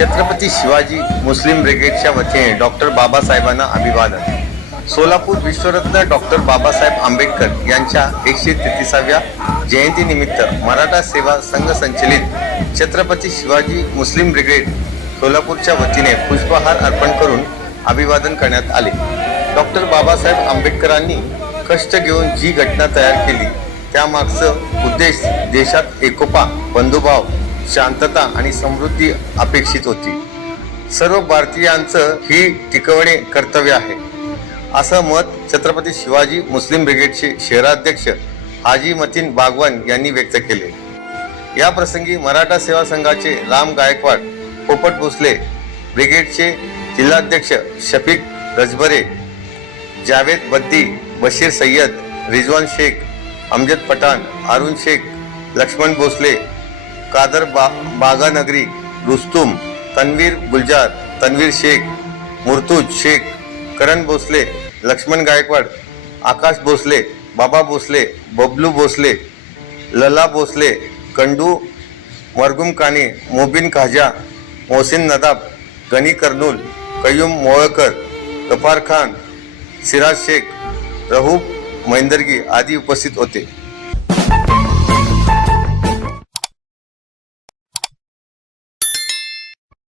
छत्रपती शिवाजी मुस्लिम ब्रिगेडच्या वतीने डॉक्टर बाबासाहेबांना अभिवादन। सोलापूर विश्वरत्न डॉक्टर बाबासाहेब आंबेडकर यांच्या 133व्या जयंतीनिमित्त मराठा सेवा संघ संचलित छत्रपती शिवाजी मुस्लिम ब्रिगेड सोलापूरच्या वतीने पुष्पहार अर्पण करून अभिवादन करण्यात आले। डॉक्टर बाबासाहेब आंबेडकरांनी कष्ट घेऊन जी घटना तयार केली त्यामागचा उद्देश देशात एकोपा, बंधुभाव, शांतता आणि समृद्धी अपेक्षित होती। सर्व भारतीयांचं ही टिकवणे कर्तव्य आहे, असं मत छत्रपती शिवाजी मुस्लिम ब्रिगेडचे शहराध्यक्ष हाजी मतीन बागवान यांनी व्यक्त केले। या प्रसंगी मराठा सेवा संघाचे राम गायकवाड, पोपट भोसले, ब्रिगेडचे जिल्हाध्यक्ष शफीक रजबरे, जावेद बद्दी, बशीर सय्यद, रिजवान शेख, अमजद पठाण, अरुण शेख, लक्ष्मण भोसले, कादर बागानगरी, रुस्तुम, तन्वीर गुलजार, तन्वीर शेख, मुर्तुज शेख, करण भोसले, लक्ष्मण गायकवाड, आकाश भोसले, बाबा भोसले, बबलू भोसले, लला भोसले, कंडू मरगुम काने, मोबिन खाजा, मोहसिन नदाब, गनी कर्नूल, कयूम मोळकर, गफार खान, सिराज शेख, रहूब महिंदरगी आदी उपस्थित होते।